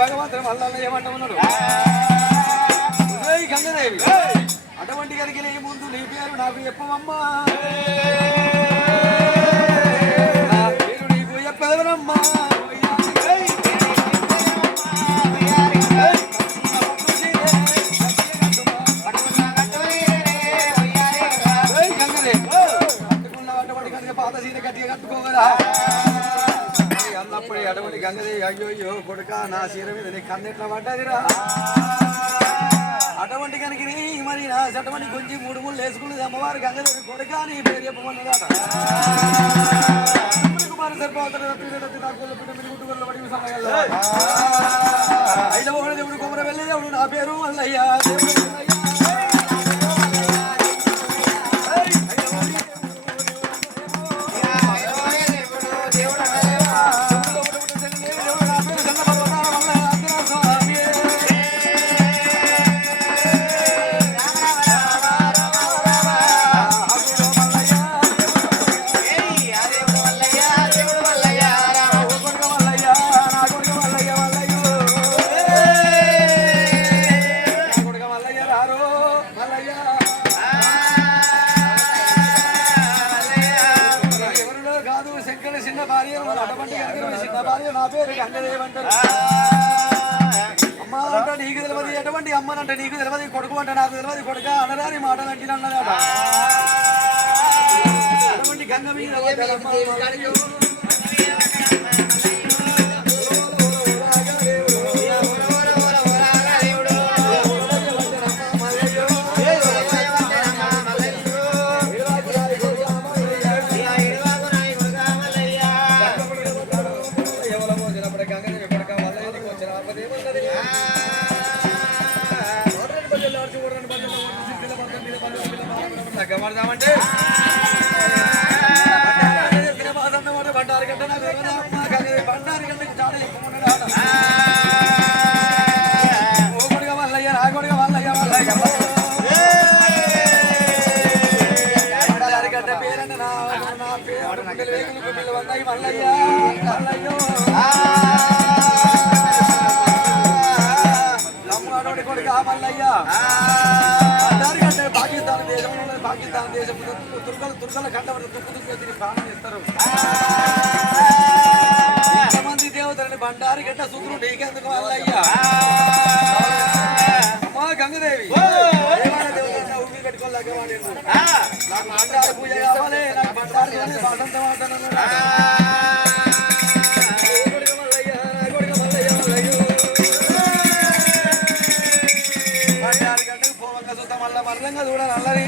భగవంతుడు మళ్ళీ ఏమంటున్నాడు ఏయ్ గంగదేవి అటువంటి గదికి నీ ముందు నీ పేరు నాకు చెప్పవమ్మా. నా పేరు నీకు చెప్పదనమ్మా అన్నప్పుడు అటువంటి గంగదేవి అయ్యో అయ్యో కొడుక నా చీర మీద నీ కన్నెట్లా పడ్డదిరా? అటువంటి కనుక మరి నా అటువంటి కొంచెం మూడు మూడు వేసుకున్నది అమ్మవారు గంగదేవి కొడుక నీ పేరు చెప్పమన్నదాట. కుమారి సరిపోతాడు ఐదవ దేవుడు కుమర వెళ్ళే దేవుడు నా పేరు మల్లయ్య. దేవుడు చిన్న భార్య అటువంటి చిన్న భార్య నా పేరు గంగదేవంటారు అమ్మ అంటే నీకు తెలియదు ఎటువంటి అమ్మనంటే నీకు తెలియదు కొడుకు అంటే నాకు తెలియదు కొడుక అనరాని మాటలు అంటే అన్నదాట అటువంటి గంగ మీద పాకిస్తాన్ ఉన్నది, పాకిస్తాన్ దేశంలో తుర్కలు తుర్కల గంట పడితే తుక్కు తుక్కు తిని ప్రాణం ఇస్తారు ఎంతమంది దేవతలని బండారి గంట శుక్రుడు నీకెందుకు మల్లయ్య అమ్మా గంగదేవి నాకు బండారు పూజ కావాలి నాకు బండారు మల్ల మల్లంగా చూడాలి అల్లరి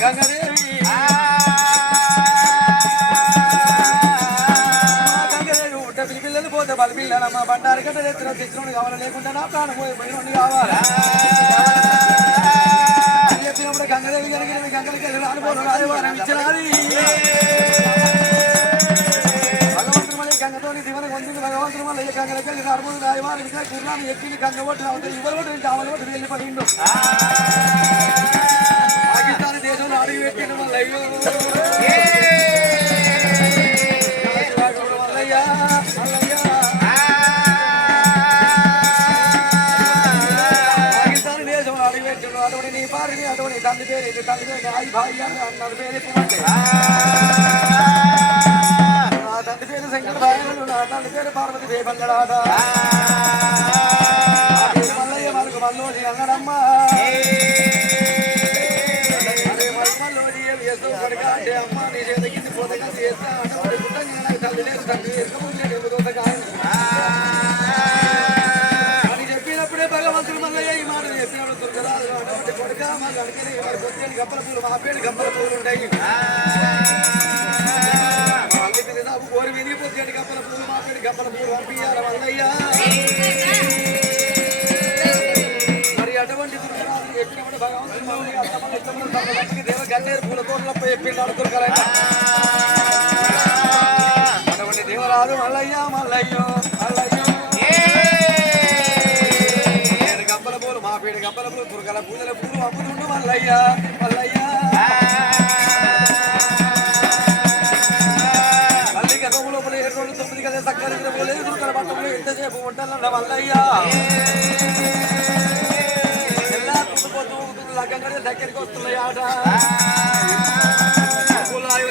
గంగదేవి గంగదేవి పిల్లలు పోతే బలి పిల్లలమ్మ బండారు గంట తెచ్చిన తెచ్చినోడు కావాలి లేకుండా నా ప్రాణం పోయి పోయినోడు కావాలా? ఎక్కింది గంగ ఒట్టు అవుతుంది. ఇవ్వరు ఒట్టు నుంచి ఆమె ఒట్టు వెళ్ళి పడిండు. పాకిస్తాన్ దేశంలో అడుగు పెట్టిన మల్లయ్యో అటువంటి నీ పారిని అటువంటి తండ్రి పేరు ఇది తండ్రి పేరు ఆయి భార్య అని అన్నది పేరు ఎప్పుడంటే నా తండ్రి పేరు శంకర భార్యలు నా తండ్రి పేరు పార్వతి బేబంగడాట మల్లయ్య మనకు మల్లోజి అన్నడమ్మా అంటే అమ్మ నీ చేత కింది పోతే చేస్తా నాకు తల్లి లేదు తండ్రి ఎరుకముందు అడిగిన గబ్బల పూలు మా పేరు గబ్బల పూలు ఉంటాయి. నాకు కోరి విని పొద్దుటి గబ్బల పూలు మా పేరు గబ్బల పూలు పంపించాల వల్లయ్యా మరి అటువంటి దుర్గరాజు చెప్పినప్పుడు భగవంతుడు మల్లయ్య దేవ గన్నేరు పూల తోటలపై చెప్పినాడు దుర్గరాజు పూలు దుర్గల పూజల పూలు అమ్ముతుండు మల్లయ్య మల్లయ్య. మల్లిక తొమ్మిది లోపల ఏడు రోజులు తొమ్మిది కదా సక్కర పోలేదు దుర్గల పట్టములు ఎంతసేపు ఉంటానన్న మల్లయ్య. ఎలా కుటుంబం లగ్గంగా దగ్గరికి వస్తున్నాయి ఆట.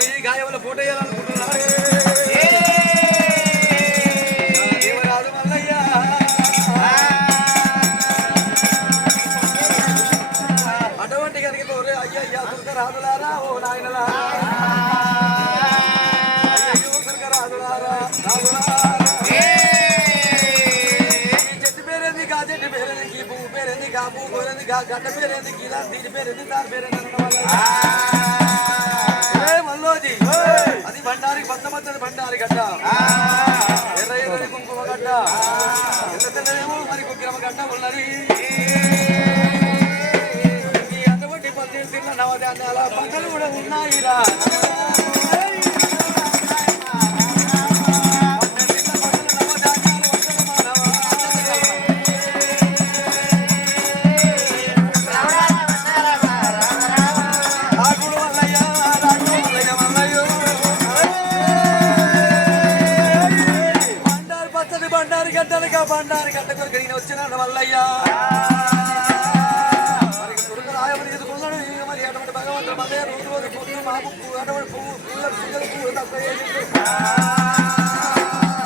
ఈ గాయముల ఫోటో వేయాలనుకుంటున్నాడు గడ్డ పేరేంది గీలా దీని పేరేంది దాని పేరేంది ఏ మల్లోజీ అది బండారి కొత్త మద్దది బండారి గడ్డ. ఎర్ర ఎర్రది కుంకుమ గడ్డ. ఎర్ర తెల్లదేమో మరి కుగ్రమ గడ్డ ఉన్నది. ఈ. అటువంటి పద్దెనిమిది నవధాన్యాల పంటలు కూడా ఉన్నాయిరా అటువంటి భగవంతుడు మల్లయ్య రోజు రోజు పొద్దు మా పువ్వు అటువంటి పువ్వు పిల్లలు పిల్లలు పువ్వు తక్కువ చేసిండు.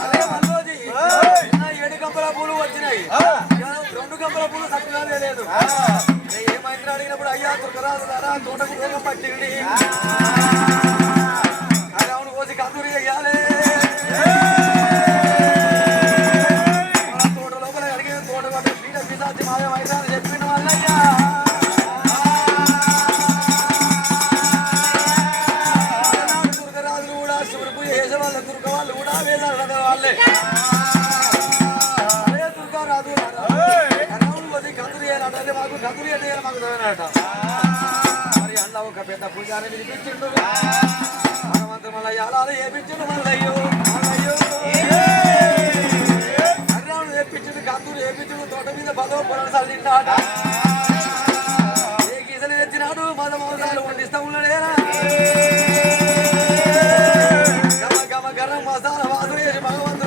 అదే మల్లోజీ, నిన్న ఏడు కంపల పూలు వచ్చినాయి రెండు కంపల పూలు చక్కగా లేదు ఏమైంది అడిగినప్పుడు అయ్యా దుర్గరాజు దారా తోటకు రోగం పట్టింది అవును కోసి కందూరి అయ్యాలే చేయాలి మరి అన్న ఒక పెద్ద పూజారి వినిపించిండు భగవంతు మళ్ళీ అలాలు ఏపించిండు మళ్ళయ్యో మళ్ళయ్యో కర్ణవులు ఏపించిండు కందులు ఏపించిండు తోట మీద పదో పొరసాలు చల్లిండాట ఏ గీసలు తెచ్చినాడు మదమోసాలు వండిస్తా ఉన్నాడేనా గమ గమ గరం మసాలా వాసన చేసి భగవంతుడు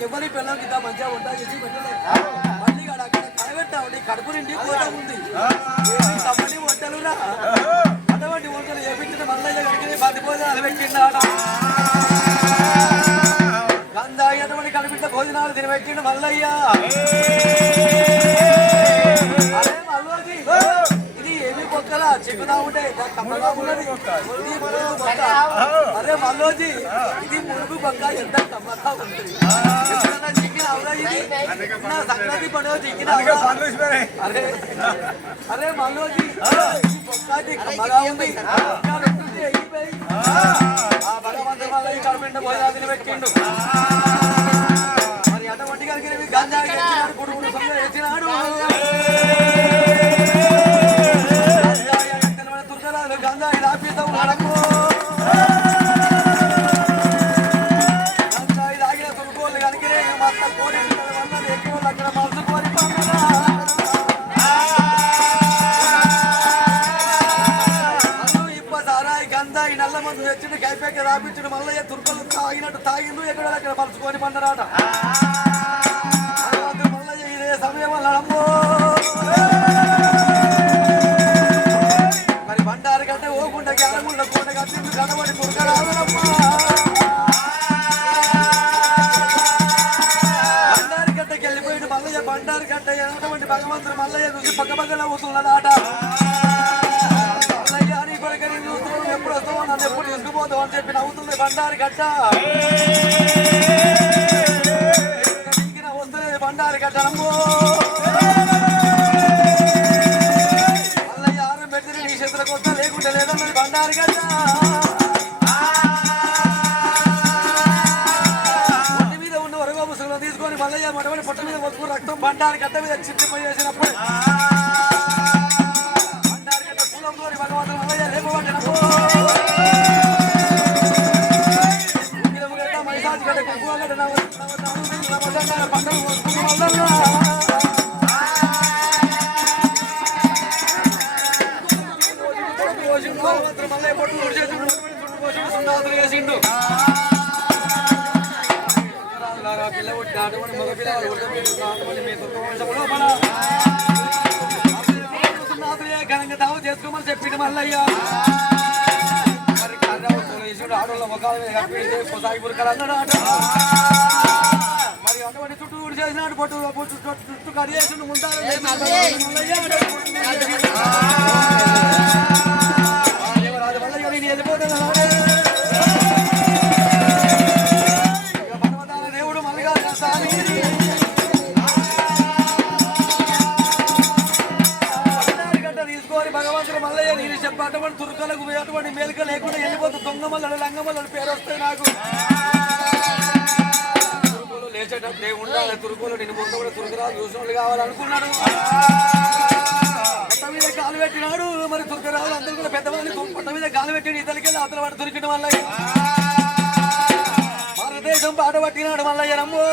ఎవరి పిల్లం కింద మంచిగా ఉంటా ఇది పెట్టలే మళ్ళీ ఆడ అక్కడ కడగట్టా ఉంది కడుపు నిండి పోతా ఉంది ఏంటి తమ్మని వంటలురా అటువంటి వంటలు చేపించిన మల్లయ్య గడికి బతిపోతే అది గంధాయి అటువంటి కనిపించిన భోజనాలు తినబెట్టిండు మల్లయ్య ఏమి పొక్కల చిక్కుదా ఉంటే కమ్మగా ఉన్నది. అరే మల్లోజీ ఇది మురుగు బొక్క ఎంత కమ్మగా ఉంటుంది చిక్కిన సంక్రాంతి పండుగ చిక్కిన? అరే అరే మల్లోజీ ఈ బొక్కాటి కమ్మగా ఉంది. భగవంతుడు ఈ భోజనాలు పెట్టిండు. మరి అటువంటి కలిగి గంజా ఎచ్చినాడు కొడుకులు రాపించడం మల్లయ్య తుర్కలు తాగినట్టు తాగిండు ఎక్కడ అక్కడ పలుచుకొని పండరాట కట్టడము మల్లయ్య ఆరు పెట్టిన నీ చేతులకు వస్తా లేకుంటే లేదన్నది బండారు కదా. ఒంటి మీద ఉన్న వరగో ముసుగులో తీసుకొని మల్లయ్య మటమని పొట్ట మీద బండారు గడ్డ మీద చిట్టిపోయేసిన ఘనంగా దావ చేసుకోమని చెప్పిండు మల్లయ్య మరి కర్రవు ఆడోళ్ళ ముఖాల మీద కప్పిస్తే పొసాగి పురకలు అన్నాడు ఆట మరి అటువంటి చుట్టూ చేసినాడు పొట్టు చుట్టూ- కడిగేసి ఉంటారు కావాలి తురుకులు నిన్ను ముందు కూడా తురుకురాలు చూసినోళ్ళు కావాలనుకున్నాడు. పొట్ట మీద కాలు పెట్టినాడు మరి తురుకురాలు అందరూ కూడా పెద్దవాళ్ళు పొట్ట మీద కాలు పెట్టాడు ఇతలికెళ్ళి అతను వాడు దొరికిన వల్ల భారతదేశం పాట పట్టినాడు మల్లయ్య నమ్మో.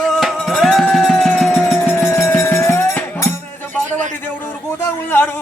భారతదేశం పాట పట్టి దేవుడు ఊరుకుతా ఉన్నాడు.